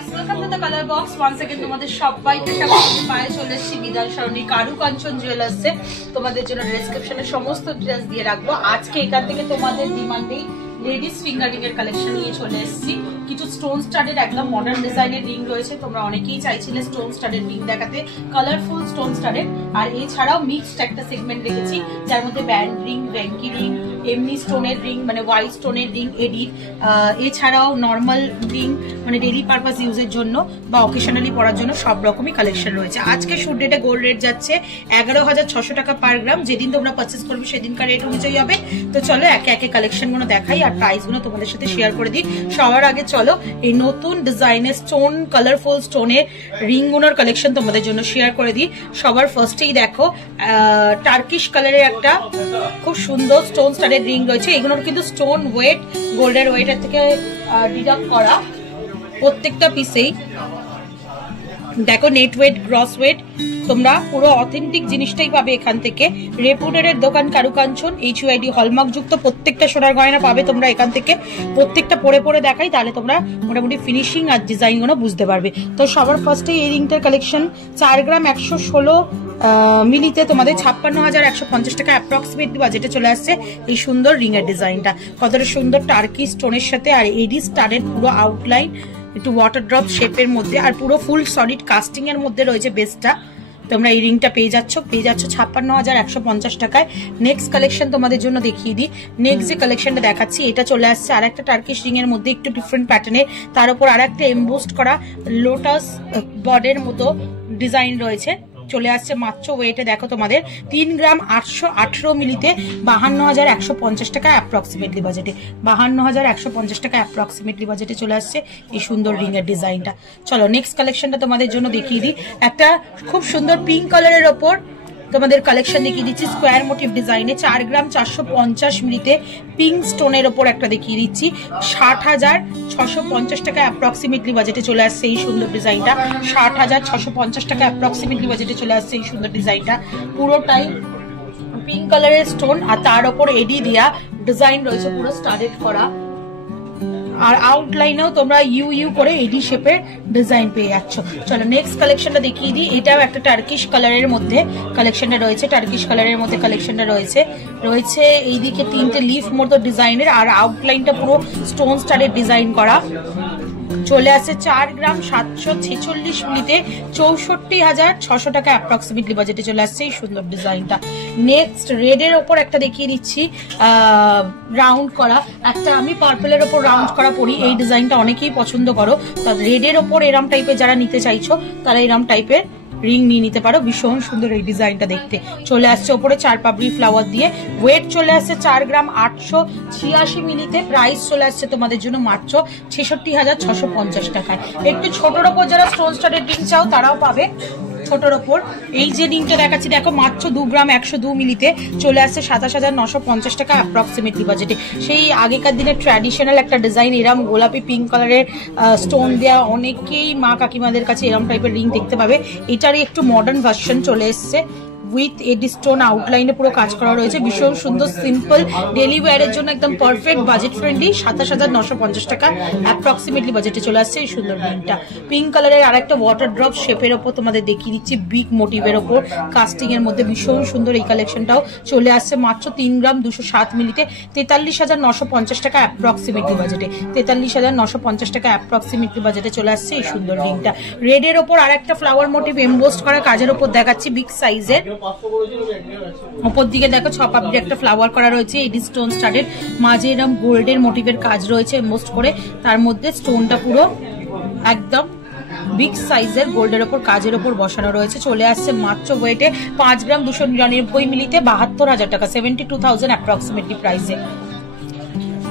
guys, welcome to the color box. Once again তোমাদের সবাইকে স্বাগত। পায়ে চলে এসেছি বিধান সরণি কারু কাঞ্চন জুয়েলার্সে। তোমাদের জন্য ডেসক্রিপশনে সমস্ত ডিটেইলস দিয়ে রাখবো। আজকে এখান থেকে তোমাদের ডিমান্ডেই লেডিস ফিঙ্গারিং এর কালেকশন নিয়ে চলে এসেছি। কিছু স্টোন স্টাডেড একদম মডার্ন ডিজাইনের রিং রয়েছে। তোমরা অনেকেই চাইছিলে স্টোন স্টাডেড রিং দেখাতে, কালারফুল স্টোন স্টাডেড। আর এছাড়াও মিক্সড একটা সেগমেন্ট রেখেছি, যার মধ্যে ব্যান্ড রিং, ভ্যাঙ্কি রিং, এমনি স্টোনের রিং মানে হোয়াইট স্টোনের রিং এডিট, এছাড়াও নর্মাল রিং মানে ডেইলি পারপাস ইউজের জন্য বা অকেশনালি পরার জন্য সব রকমই কালেকশন রয়েছে। আজকে শুট ডেটে গোল্ড রেট যাচ্ছে 11,600 টাকা পার গ্রাম। যেদিন তোমরা পারচেস করবে সেদিনকার রেট অনুযায়ী হবে। তো চলো একে একে কালেকশন গুলো দেখাই আর প্রাইস গুলো তোমাদের সাথে শেয়ার করে দিই। সবার আগে চলো এই নতুন ডিজাইনের স্টোন কালারফুল স্টোনের রিং গুলোর কালেকশন তোমাদের জন্য শেয়ার করে দিই। সবার ফার্স্টেই দেখো টার্কিশ কালারের একটা খুব সুন্দর স্টোন স্টাডেড রিং রয়েছে। এগুলোর কিন্তু স্টোন ওয়েট গোল্ডের ওয়েটের থেকে ডিডাক্ট করা। প্রত্যেকটা পিসেই দেখো নেট ওয়েট, গ্রস ওয়েট, তোমরা পুরো অথেন্টিক জিনিসটাই পাবে এখান থেকে। রেপুটেডের দোকান কারুকাঞ্চন, HUID হলমার্ক যুক্ত প্রত্যেকটা সোনার গয়না পাবে তোমরা এখান থেকে। প্রত্যেকটা পরে পরে দেখাই, তাহলে তোমরা মোটামুটি ফিনিশিং আর ডিজাইন গুলো বুঝতে পারবে। তো সবার ফার্স্টে এই রিংটার কালেকশন 4 গ্রাম 116 মিলিতে তোমাদের 56,150 টাকা অ্যাপ্রক্সিমেটলি বাজেটে চলে আসছে এই সুন্দর রিং এর ডিজাইনটা। কতটা সুন্দর টার্কি স্টোনের সাথে আর এডি স্টাডেড পুরো আউটলাইন, একটু ওয়াটার ড্রপ শেপের মধ্যে আর পুরো ফুল সলিড কাস্টিং এর মধ্যে রয়েছে বেসটা। তোমরা এই রিংটা পেয়ে যাচ্ছ 56,150 টাকায়। নেক্সট কালেকশন তোমাদের জন্য দেখিয়ে দিই। নেক্সট যে কালেকশনটা দেখাচ্ছি এটা চলে আসছে আর একটা টার্কিশ রিং এর মধ্যে একটু ডিফারেন্ট প্যাটার্নের, তার উপর আর একটা এমবোস্ট করা লোটাস বডের মতো ডিজাইন রয়েছে। চলে আসছে মাত্র ওয়েটে দেখো তোমাদের 3 গ্রাম 818 মিলিতে 52,150 টাকা অ্যাপ্রক্সিমেটলি বাজেটে। 52,150 টাকা অ্যাপ্রক্সিমেটলি বাজেটে চলে আসছে এই সুন্দর রিং এর ডিজাইনটা। চলো নেক্সট কালেকশনটা তোমাদের জন্য দেখিয়ে দিই। একটা খুব সুন্দর পিঙ্ক কালারের ওপর তোমাদের কালেকশন দেখিয়ে দিচ্ছি স্কোয়ার মোটিভ ডিজাইনে। 4 গ্রাম 450 মিলিতে পিঙ্ক স্টোনের ওপর একটা দেখিয়ে দিচ্ছি 60,650 টাকা অ্যাপ্রক্সিমেটলি বাজেটে চলে আসছে এই সুন্দর ডিজাইনটা। 60,650 টাকা অ্যাপ্রক্সিমেটলি বাজেটে চলে আসছে এই সুন্দর ডিজাইনটা। পুরোটাই পিঙ্ক কালারের স্টোন আর তার ওপর এডি দেয়া ডিজাইন রয়েছে পুরো স্টাডেড করা। আর আউটলাইনেও তোমরা ইউ করে এডি শেপের ডিজাইন পেয়ে যাচ্ছ। চলো নেক্সট কালেকশনটা দেখিয়ে দিই। এটাও একটা টার্কিশ কালারের মধ্যে কালেকশনটা রয়েছে। টার্কিশ কালারের মধ্যে কালেকশনটা রয়েছে এইদিকে 3টে লিফ মতো ডিজাইনের আর আউটলাইনটা পুরো স্টোন স্টারের ডিজাইন করা। চলে আসছে 4 গ্রাম 746 মিলিতে 64,600 টাকা অ্যাপ্রক্সিমেটলি বাজেটে চলে আসছে এই সুন্দর ডিজাইনটা। নেক্সট রেডের ওপর একটা দেখিয়ে দিচ্ছি রাউন্ড করা একটা। আমি পার্পলের ওপর রাউন্ড করা পরি, এই ডিজাইনটা অনেকেই পছন্দ করো। তা রেডের ওপর এরম টাইপের যারা নিতে চাইছো তারা এরম টাইপের রিং নিয়ে নিতে পারো। ভীষণ সুন্দর এই ডিজাইনটা দেখতে। চলে আসছে ওপরে 4 পাপড়ি ফ্লাওয়ার দিয়ে। ওয়েট চলে আসছে 4 গ্রাম 886 মিলিতে। প্রাইস চলে আসছে তোমাদের জন্য মাত্র 66,650 টাকায়। একটু ছোটর ওপর যারা স্টোন স্টাডেড রিং চাও তারাও পাবে ছোটর ওপর। এই যে রিংটা দেখাচ্ছি দেখো মাত্র 2 গ্রাম 102 মিলিতে চলে আসছে 27,950 টাকা অ্যাপ্রক্সিমেটলি বাজেটে। সেই আগেকার দিনের ট্র্যাডিশনাল একটা ডিজাইন, এরম গোলাপি পিঙ্ক কালারের স্টোন দেওয়া অনেকেই মা কাকিমাদের কাছে এরম টাইপের রিং দেখতে পাবে। এটারই একটু মডার্ন ভার্সন চলে এসছে উইথ এডি স্টোন আউটলাইনে পুরো কাজ করা রয়েছে। ভীষণ সুন্দর সিম্পল ডেলি ওয়্যারের জন্য একদম পারফেক্ট বাজেট ফ্রেন্ডলি। 27,950 টাকা অ্যাপ্রক্সিমেটলি বাজেটে চলে আসছে এই সুন্দর রিংটা। পিঙ্ক কালারের আর একটা ওয়াটার ড্রপ শেপের ওপর তোমাদের দেখিয়ে দিচ্ছি বিগ মোটিভের ওপর কাস্টিং এর মধ্যে। ভীষণ সুন্দর এই কালেকশনটাও চলে আসছে মাত্র 3 গ্রাম 207 মিলিতে 43,950 টাকা অ্যাপ্রক্সিমেটলি বাজেটে। 43,950 টাকা অ্যাপ্রক্সিমেটলি বাজেটে চলে আসছে এই সুন্দর রিংটা। রেডের ওপর আর একটা ফ্লাওয়ার মোটিভ এমবোস্ট করা কাজের ওপর দেখাচ্ছি বিগ সাইজের। উপর দিকে দেখো 6 পাপড়ি একটা ফ্লাওয়ার করা রয়েছে এডি স্টোন স্টাডেড। মাঝে এরকম গোল্ডের মোটিভের কাজ রয়েছে মোস্ট করে, তার মধ্যে স্টোনটা পুরো একদম বিগ সাইজের গোল্ডের ওপর কাজের ওপর বসানো রয়েছে। চলে আসছে মাত্র ওয়েটে 5 গ্রাম 299 মিলিতে 72,000 টাকা 72,000 অ্যাপ্রক্সিমেটলি প্রাইসে।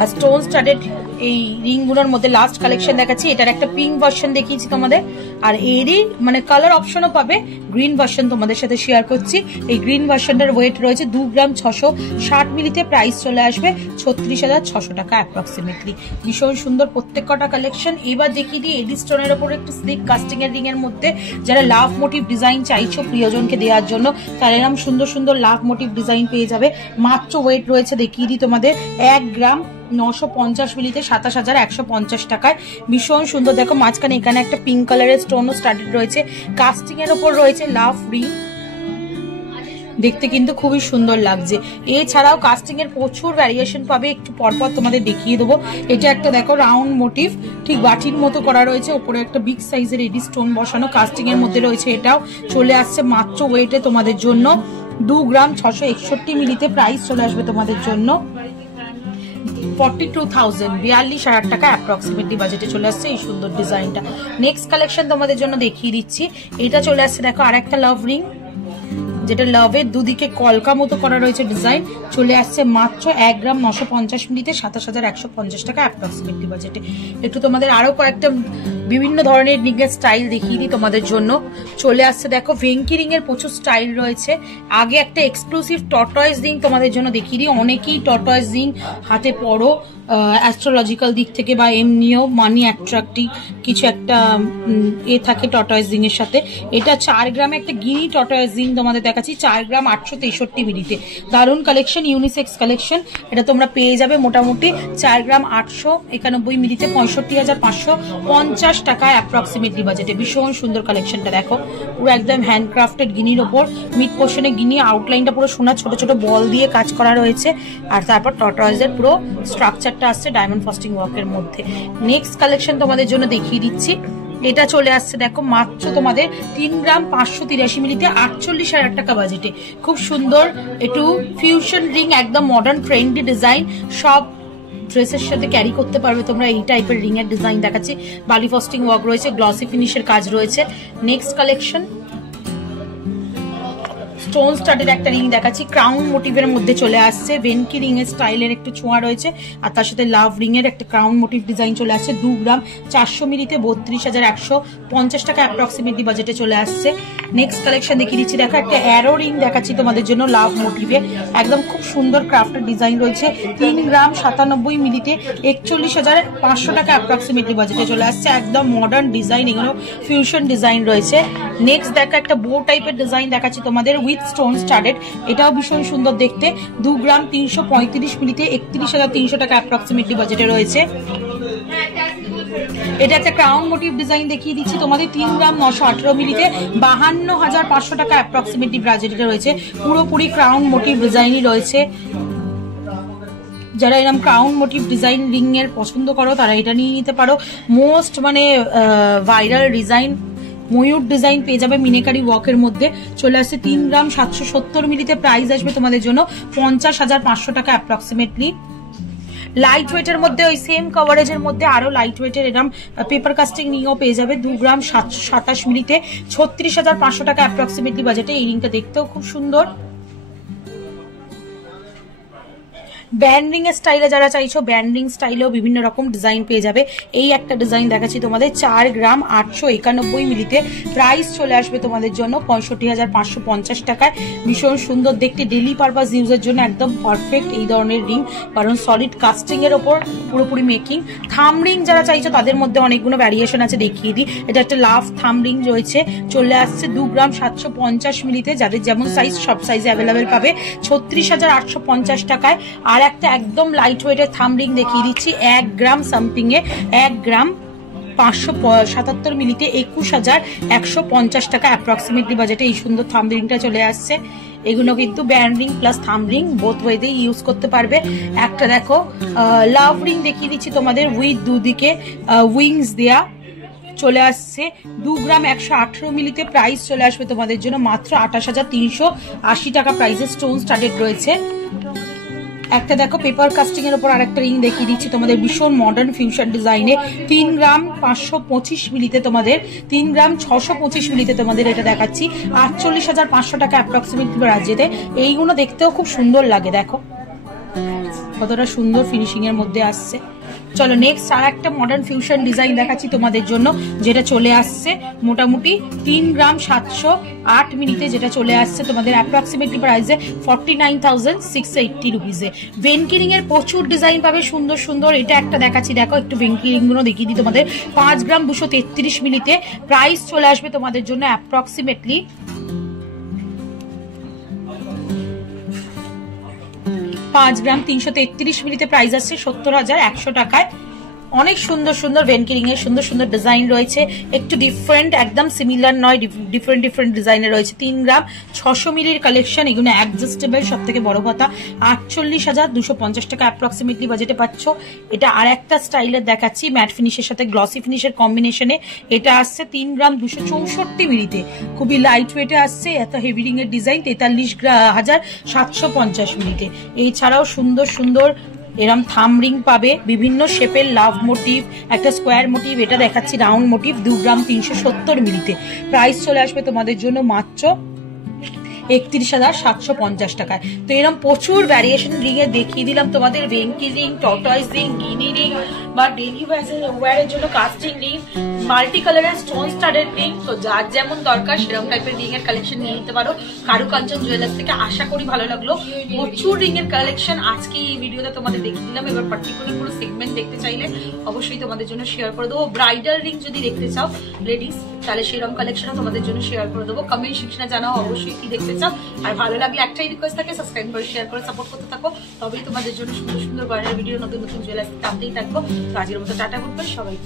আর স্টোন স্টাডেড এই রিং গুলোর মধ্যে লাস্ট কালেকশন দেখাচ্ছি। এটার একটা পিঙ্ক ভার্সন দেখিয়েছি তোমাদের আর এরই মানে কালার অপশনও পাবে। গ্রিন ভার্সন তোমাদের সাথে শেয়ার করছি। এই গ্রিন ভার্সনটার ওয়েট রয়েছে 2 গ্রাম 660 মিলিতে। প্রাইস চলে আসবে 36,600 টাকা অ্যাপ্রক্সিমেটলি। ভীষণ সুন্দর প্রত্যেক কটা কালেকশন। এবার দেখিয়ে দিই এডি স্টোনের ওপর একটু স্লিক কাস্টিং এর রিং এর মধ্যে যারা লাভ মোটিভ ডিজাইন চাইছো প্রিয়জনকে দেওয়ার জন্য তারা এরকম সুন্দর সুন্দর লাভ মোটিভ ডিজাইন পেয়ে যাবে। মাত্র ওয়েট রয়েছে দেখিয়ে দিই তোমাদের 1 গ্রাম 950 মিলিতে 27,150 টাকায়। ভীষণ সুন্দর দেখো, মাঝখানে এখানে একটা পিঙ্ক কালারের স্টোনও স্টার্টেড রয়েছে, কাস্টিং এর ওপর রয়েছে লাভ রিং, দেখতে কিন্তু খুবই সুন্দর লাগছে। এছাড়াও কাস্টিং এর প্রচুর ভ্যারিয়েশন পাবে, একটু পরপর তোমাদের দেখিয়ে দেবো। এটা একটা দেখো রাউন্ড মোটিভ, ঠিক বাটির মতো করা রয়েছে, ওপরে একটা বিগ সাইজের এডি স্টোন বসানো, কাস্টিং এর মধ্যে রয়েছে। এটাও চলে আসছে মাত্র ওয়েটে তোমাদের জন্য 2 গ্রাম 661 মিলিতে। প্রাইস চলে আসবে তোমাদের জন্য 42,000, 42,000 টাকা অ্যাপ্রক্সিমেটলি বাজেটে চলে আসছে এই সুন্দর ডিজাইনটা। নেক্সট কালেকশন তোমাদের জন্য দেখিয়ে দিচ্ছি। এটা চলে আসছে দেখো আর একটা লাভ রিং, যেটা লাভের দুদিকে কলকা মতো করা রয়েছে ডিজাইন, চলে আসছে মাত্র 1 গ্রাম 950 মিলিতে 27,150 টাকা অ্যাপ্রক্সিমেটলি বাজেটে। একটু তোমাদের আরো কয়েকটা বিভিন্ন ধরনের রিং এর স্টাইল দেখিয়ে দিই তোমাদের জন্য। চলে আসছে দেখো ভেঙ্কি রিং এর প্রচুর স্টাইল রয়েছে। আগে একটা এক্সক্লুসিভ টর্টয়েস রিং তোমাদের জন্য দেখিয়ে দিই। অনেকেই টর্টয়েস রিং হাতে পরো অ্যাস্ট্রোলজিক্যাল দিক থেকে বা এমনিও মানি অ্যাট্রাক্টিভ কিছু একটা থাকে টর্টয়েস রিং এর সাথে। এটা 4 গ্রামে একটা গিনি টর্টয়েস রিং তোমাদের দেখাচ্ছি, 4 গ্রাম 863 মিলিতে। দারুণ কালেকশন, ইউনিসেক্স কালেকশন। এটা তোমরা পেয়ে যাবে মোটামুটি 4 গ্রাম 891 মিলিতে 65,550 টাকায় অ্যাপ্রক্সিমেটলি বাজেটে। ভীষণ সুন্দর কালেকশনটা দেখো, পুরো একদম হ্যান্ডক্রাফটেড গিনির ওপর, মিড পোর্শনে গিনি, আউটলাইনটা পুরো সোনা ছোট ছোট বল দিয়ে কাজ করা রয়েছে, আর তারপর টর্টয়েসের পুরো স্ট্রাকচারটা আসছে ডায়মন্ড ফস্টিং ওয়ার্কের মধ্যে। নেক্সট কালেকশন তোমাদের জন্য দেখিয়ে দিচ্ছি। এটা চলে আসছে দেখো মাত্র তোমাদের 3 গ্রাম 583 মিলিতে 48,000 টাকা বাজেটে। খুব সুন্দর একটু ফিউশন রিং, একদম মডার্ন ট্রেন্ডি ডিজাইন, সব ড্রেসের সাথে ক্যারি করতে পারবে তোমরা। এই টাইপের রিং এর ডিজাইন দেখাচ্ছি, বালি ফস্টিং ওয়ার্ক রয়েছে, গ্লসি ফিনিশের কাজ রয়েছে। নেক্সট কালেকশন স্টোন স্টাডের একটা রিং দেখাচ্ছি, ক্রাউন মোটিভের মধ্যে চলে আসছে, ভেনকি রিং এর স্টাইলের একটু ছোঁয়া রয়েছে, আর তার সাথে লাভ রিং এর একটা ক্রাউন মোটিভ ডিজাইন চলে আসছে। 2 গ্রাম 400 মিলিতে 32,150 টাকা অ্যাপ্রক্সিমেটলি বাজেটে চলে আসছে। নেক্সট কালেকশন দেখিয়ে দিচ্ছি দেখো, একটা অ্যারো রিং দেখাচ্ছি তোমাদের জন্য লাভ মোটিভে, একদম খুব সুন্দর ক্রাফটের ডিজাইন রয়েছে। 3 গ্রাম 97 মিলিতে 41,500 টাকা অ্যাপ্রক্সিমেটলি বাজেটে চলে আসছে। একদম মডার্ন ডিজাইন, এগুলো ফিউশন ডিজাইন রয়েছে। নেক্সট দেখো একটা বো টাইপের ডিজাইন দেখাচ্ছি তোমাদের উইথ স্টোন স্টাডেড, এটাও ভীষণ সুন্দর দেখতে। 2 গ্রাম 335 মিলিতে 31,300 টাকা অ্যাপ্রক্সিমেটলি বাজেটে রয়েছে। এটা একটা ক্রাউন মোটিভ ডিজাইন দেখিয়ে দিচ্ছি তোমাদের, 3 গ্রাম 918 মিলিতে 52,500 টাকা অ্যাপ্রক্সিমেটলি বাজেটে রয়েছে। পুরোপুরি ক্রাউন মোটিভ ডিজাইনই রয়েছে। যারা এরকম ক্রাউন মোটিভ ডিজাইন রিং এর পছন্দ করো তারা এটা নিয়ে নিতে পারো। মোস্ট ভাইরাল ডিজাইন ময়ূর ডিজাইন পেয়ে যাবে মিনেকারি ওয়ার্কের মধ্যে, চলে আসছে 3 গ্রাম 770 মিলিতে। প্রাইস আসবে তোমাদের জন্য 50,500 টাকা অ্যাপ্রক্সিমেটলি। লাইট ওয়েটের মধ্যে ওই সেম কভারেজের মধ্যে আরো লাইট ওয়েটের এরকম পেপার কাস্টিং নিয়েও পেয়ে যাবে। 2 গ্রাম 727 মিলিতে 36,500 টাকা অ্যাপ্রক্সিমেটলি বাজেটে। এই রিংটা দেখতেও খুব সুন্দর। ব্যান্ড রিং এর স্টাইলে যারা চাইছো, ব্যান্ড রিং স্টাইলেও বিভিন্ন রকম ডিজাইন পেয়ে যাবে। এই একটা ডিজাইন দেখাচ্ছি তোমাদের 4 গ্রাম 891 মিলিতে। প্রাইস চলে আসবে তোমাদের জন্য 65,550 টাকায়। ভীষণ সুন্দর দেখতে, ডেলি পারপাস ইউজের জন্য একদম পারফেক্ট এই ধরনের রিং, কারণ সলিড কাস্টিং এর ওপর পুরোপুরি মেকিং। থাম রিং যারা চাইছো তাদের মধ্যে অনেকগুলো ভ্যারিয়েশন আছে, দেখিয়ে দিই। এটা একটা লাভ থাম রিং রয়েছে, চলে আসছে 2 গ্রাম 750 মিলিতে। যাদের যেমন সাইজ সব সাইজে অ্যাভেলেবেল পাবে 36,850 টাকায়। আর একটা একদম লাইট ওয়েটের থাম রিং দেখিয়ে দিচ্ছি 1 গ্রাম সামথিং এ, 1 গ্রাম 577 মিলিতে 21,150 টাকা অ্যাপ্রক্সিমেটলি বাজেটে এই সুন্দর থাম রিংটা চলে আসছে। এগুলো কিন্তু ব্যান্ড রিং প্লাস থাম রিং বোথ ওয়েতেই ইউজ করতে পারবে। একটা দেখো লাভ রিং দেখিয়ে দিচ্ছি তোমাদের উইথ দুদিকে উইংস দেয়া, চলে আসছে 2 গ্রাম 118 মিলিতে। প্রাইস চলে আসবে তোমাদের জন্য মাত্র 28,380 টাকা প্রাইসে। স্টোন স্টাডেড রয়েছে। একটা দেখো পেপার কাস্টিং এর উপর আরেকটা রিং দেখিয়ে দিচ্ছি তোমাদের, ভীষণ মডার্ন ফিউশন ডিজাইনে। 3 গ্রাম 525 মিলিতে তোমাদের, 3 গ্রাম 625 মিলিতে তোমাদের এটা দেখাচ্ছি 48,500 টাকা অ্যাপ্রক্সিমেটলি বাজেটে। এইগুলো দেখতেও খুব সুন্দর লাগে, দেখো কতটা সুন্দর ফিনিশিং এর মধ্যে আসছে। চলো নেক্সট আর একটা মডার্ন ফিউশন ডিজাইন দেখাচ্ছি তোমাদের জন্য, যেটা চলে আসছে মোটামুটি 3 গ্রাম 708 মিলিতে, যেটা চলে আসছে তোমাদের অ্যাপ্রক্সিমেটলি প্রাইসে 49,680 রুপিসে। ভেনকি রিং এর প্রচুর ডিজাইন পাবে সুন্দর সুন্দর। এটা একটা দেখাচ্ছি, দেখো একটু ভেনকি রিং গুলো দেখিয়ে দিই তোমাদের। 5 গ্রাম 233 মিলিতে। প্রাইস চলে আসবে তোমাদের জন্য অ্যাপ্রক্সিমেটলি 5 গ্রাম 333 মিলিতে। প্রাইস আসছে 70,100 টাকায়। অনেক সুন্দর সুন্দর ভেনকি রিং এর সুন্দর সুন্দর ডিজাইন রয়েছে, একটু ডিফারেন্ট, একদম সিমিলার নয়, ডিফারেন্ট ডিফারেন্ট ডিজাইনের রয়েছে। 3 গ্রাম 600 মিলির কালেকশন, এগুলো অ্যাডজাস্টেবল, সব থেকে বড় কথা 48,250 টাকা অ্যাপ্রক্সিমেটলি বাজেটে পাচ্ছ। এটা আর একটা স্টাইলের দেখাচ্ছি, ম্যাট ফিনিশের সাথে গ্লসি ফিনিশের কম্বিনেশনে। এটা আসছে 3 গ্রাম 264 মিলিতে, খুবই লাইট ওয়েটে আসছে, এত হেভি রিং এর ডিজাইন 43,750 মিলিতে। এছাড়াও সুন্দর সুন্দর এরম থাম রিং পাবে, বিভিন্ন শেপের লাভ মোটিভ, একটা স্কোয়ার মোটিভ, এটা দেখাচ্ছি রাউন্ড মোটিভ, 2 গ্রাম 370 মিলিতে। প্রাইস চলে আসবে তোমাদের জন্য মাত্র 31,750 টাকায়। তো এরকম প্রচুর ভ্যারিয়েশন রিং এ দেখিয়ে দিলাম তোমাদের, ভেঙ্কি রিং, টর্টয়েস রিং, গিনি রিং, বা ডেইলি ওয়্যারের জন্য কাস্টিং রিং, মাল্টি কালারের স্টোন স্টাডেড রিং। তো যার যেমন দরকার সেরকম টাইপের রিং এর কালেকশন নিয়ে নিতে পারো কারুকাঞ্চন জুয়েলার্স থেকে। আশা করি ভালো লাগলো, প্রচুর রিং এর কালেকশন আজকে এই ভিডিওতে তোমাদের দেখিয়ে দিলাম। এবার পার্টিকুলার পুরো সেগমেন্ট দেখতে চাইলে অবশ্যই তোমাদের জন্য শেয়ার করে দেবো। ব্রাইডাল রিং যদি দেখতে চাও লেডিস, তাহলে সেরকম কালেকশনও তোমাদের জন্য শেয়ার করে দেবো। কমেন্ট সেকশনে জানাও অবশ্যই কি দেখতে চাও। আর ভালো লাগলে একটাই রিকোয়েস্ট থাকে, সাবস্ক্রাইব করে শেয়ার করে সাপোর্ট করতে থাকো, তবেই তোমাদের জন্য সুন্দর সুন্দর গয়নার ভিডিও, নতুন নতুন জুয়েলার্স টানতেই থাকবো। তো আজকের মতো টাটা, গুড বাই, সবাই।